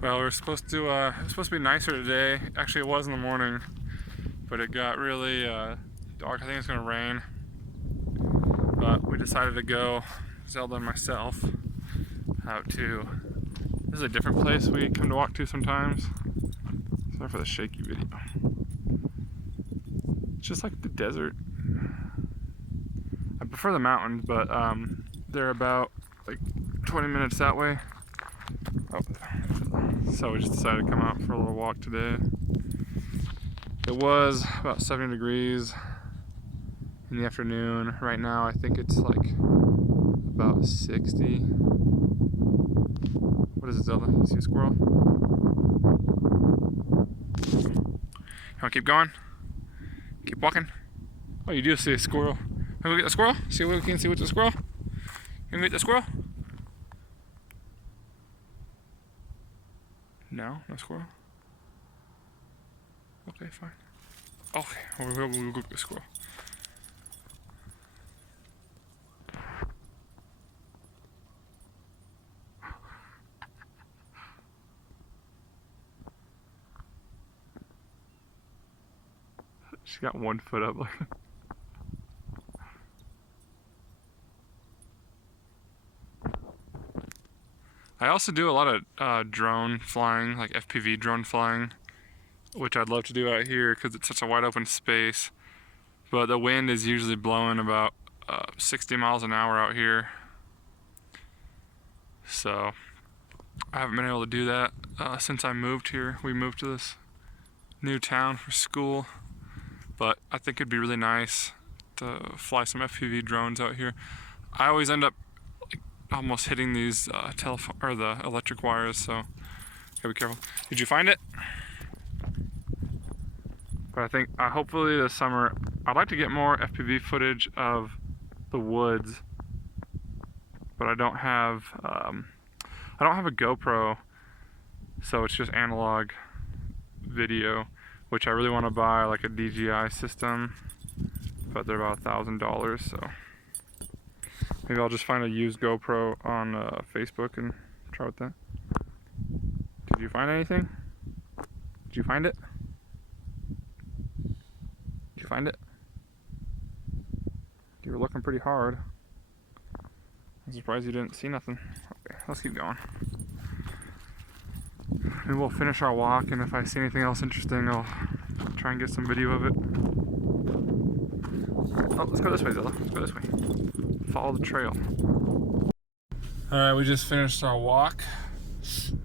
Well, it was supposed to be nicer today. Actually, it was in the morning, but it got really dark. I think it's gonna rain. But we decided to go, Zelda and myself, out to. This is a different place we come to walk to sometimes. Sorry for the shaky video. It's just like the desert. I prefer the mountains, but they're about like 20 minutes that way. Oh. So we just decided to come out for a little walk today. It was about 70 degrees in the afternoon. Right now I think it's like about 60. What is it, Zelda? You see a squirrel? You wanna keep going? Keep walking? Oh, you do see a squirrel. Can we get the squirrel? See what we can see with the squirrel? Can we get the squirrel? No? No squirrel? Okay, fine. Okay, we'll go get the squirrel. She got one foot up. I also do a lot of drone flying, like FPV drone flying, which I'd love to do out here because it's such a wide open space. But the wind is usually blowing about 60 miles an hour out here. So I haven't been able to do that since I moved here. We moved to this new town for school. But I think it'd be really nice to fly some FPV drones out here. I always end up almost hitting these telephone or the electric wires, so gotta be careful. Did you find it? But I think hopefully this summer I'd like to get more FPV footage of the woods, but I don't have a GoPro, so it's just analog video, which I really want to buy, like a DJI system, but they're about $1,000, so maybe I'll just find a used GoPro on Facebook and try with that. Did you find anything? Did you find it? Did you find it? You were looking pretty hard. I'm surprised you didn't see nothing. Okay, let's keep going. Maybe we'll finish our walk, and if I see anything else interesting, I'll try and get some video of it. Oh, let's go this way, Zilla. Let's go this way. Follow the trail. Alright, we just finished our walk.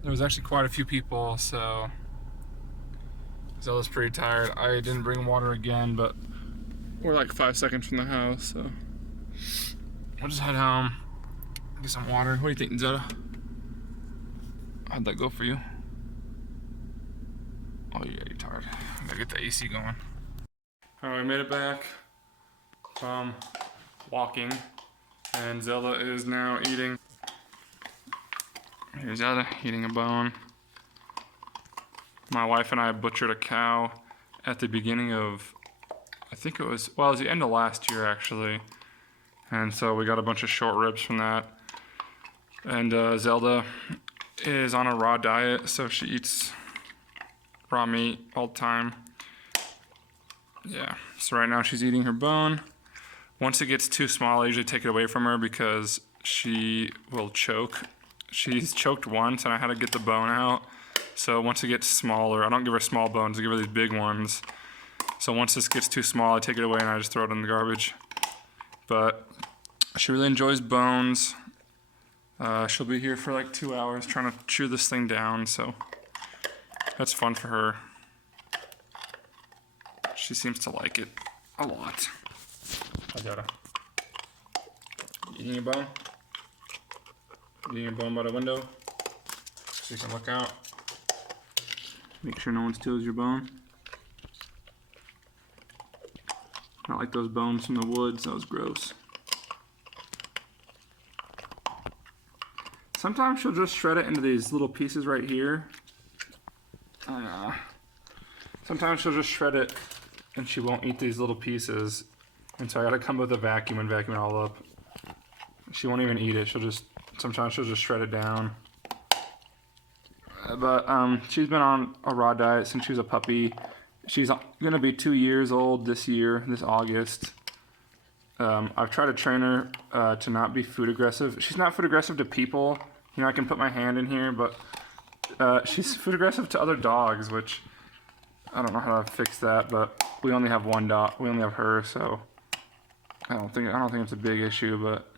There was actually quite a few people, so Zella's pretty tired. I didn't bring water again, but we're like 5 seconds from the house, so we'll just head home, get some water. What do you think, Zella? How'd that go for you? Oh yeah, you're tired. I gotta get the AC going. Alright, we made it back from walking, and Zelda is now eating. Here's Zelda eating a bone. My wife and I butchered a cow at the beginning of, I think it was the end of last year actually. And so we got a bunch of short ribs from that. And Zelda is on a raw diet, so she eats raw meat all the time. Yeah, so right now she's eating her bone. Once it gets too small, I usually take it away from her because she will choke. She's choked once and I had to get the bone out. So once it gets smaller, I don't give her small bones, I give her these big ones. So once this gets too small, I take it away and I just throw it in the garbage. But she really enjoys bones. She'll be here for like 2 hours trying to chew this thing down, so that's fun for her. She seems to like it a lot. I got her. Eating a bone? Eating a bone by the window so you can look out. Make sure no one steals your bone. Not like those bones from the woods, that was gross. Sometimes she'll just shred it into these little pieces right here. Sometimes she'll just shred it and she won't eat these little pieces. And so I gotta come with a vacuum and vacuum it all up. She won't even eat it. Sometimes she'll just shred it down. But she's been on a raw diet since she was a puppy. She's gonna be 2 years old this year, this August. I've tried to train her to not be food aggressive. She's not food aggressive to people. You know, I can put my hand in here, but she's food aggressive to other dogs, which I don't know how to fix that. But we only have one dog. We only have her, so I don't think it's a big issue. But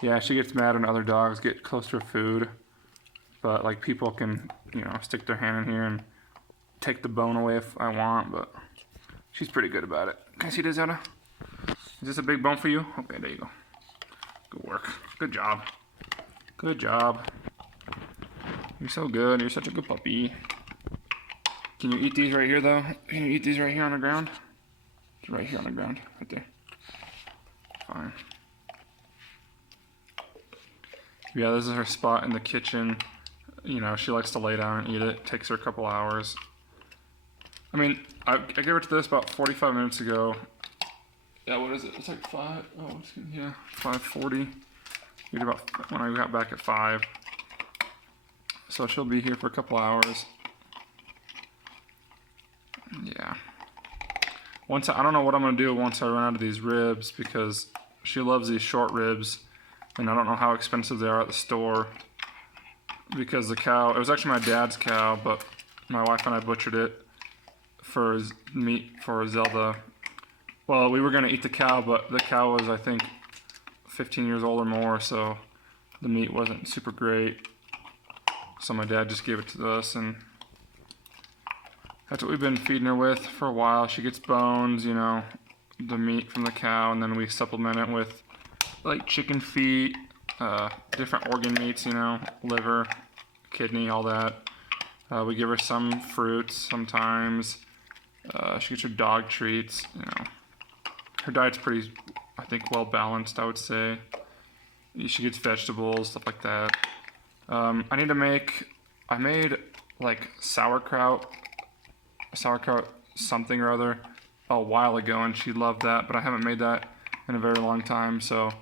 yeah, she gets mad when other dogs get close to her food. But like people can, you know, stick their hand in here and take the bone away if I want. But she's pretty good about it. Can I see this, Zelda? Is this a big bone for you? Okay, there you go. Good work. Good job. Good job. You're so good. You're such a good puppy. Can you eat these right here, though? Can you eat these right here on the ground? Right here on the ground. Right there. Fine. Yeah, this is her spot in the kitchen. You know, she likes to lay down and eat it. It takes her a couple hours. I mean, I gave her to this about 45 minutes ago. Yeah, what is it? It's like 5. Oh, yeah, 5:40. We did about when I got back at 5. So she'll be here for a couple hours. Yeah. I don't know what I'm gonna do once I run out of these ribs because she loves these short ribs, and I don't know how expensive they are at the store. Because the cow, it was actually my dad's cow, but my wife and I butchered it for meat for Zelda. Well, we were going to eat the cow, but the cow was, I think, 15 years old or more, so the meat wasn't super great. So my dad just gave it to us, and that's what we've been feeding her with for a while. She gets bones, you know, the meat from the cow, and then we supplement it with, like, chicken feet, different organ meats, you know, liver, kidney, all that. We give her some fruits sometimes. She gets her dog treats, you know. Her diet's pretty, I think, well balanced, I would say. She gets vegetables, stuff like that. I made like sauerkraut something or other a while ago, and she loved that, but I haven't made that in a very long time, so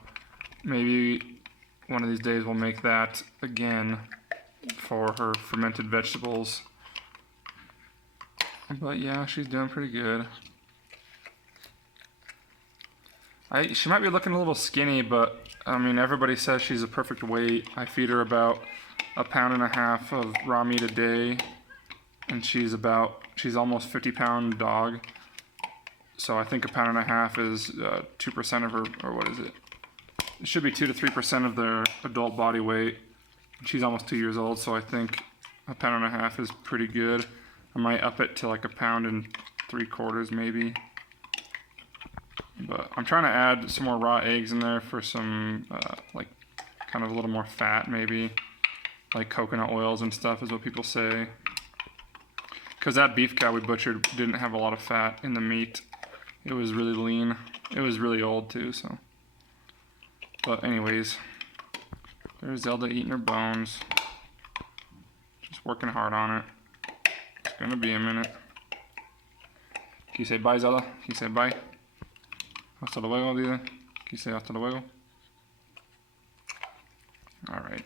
maybe one of these days we'll make that again for her fermented vegetables. But yeah, she's doing pretty good. She might be looking a little skinny, but I mean, everybody says she's a perfect weight. I feed her about 1.5 pounds of raw meat a day, and she's almost 50-pound dog. So I think 1.5 pounds is 2% of her, or what is it? It should be 2 to 3% of their adult body weight. She's almost 2 years old, so I think 1.5 pounds is pretty good. I might up it to like 1.75 pounds maybe. But I'm trying to add some more raw eggs in there for some, like, kind of a little more fat maybe. Like coconut oils and stuff is what people say. Because that beef cow we butchered didn't have a lot of fat in the meat. It was really lean. It was really old too, so. But anyways, there's Zelda eating her bones. Just working hard on it. It's gonna be a minute. Can you say bye, Zelda? Can you say bye? Hasta luego, dice. Can you say hasta luego? Alright.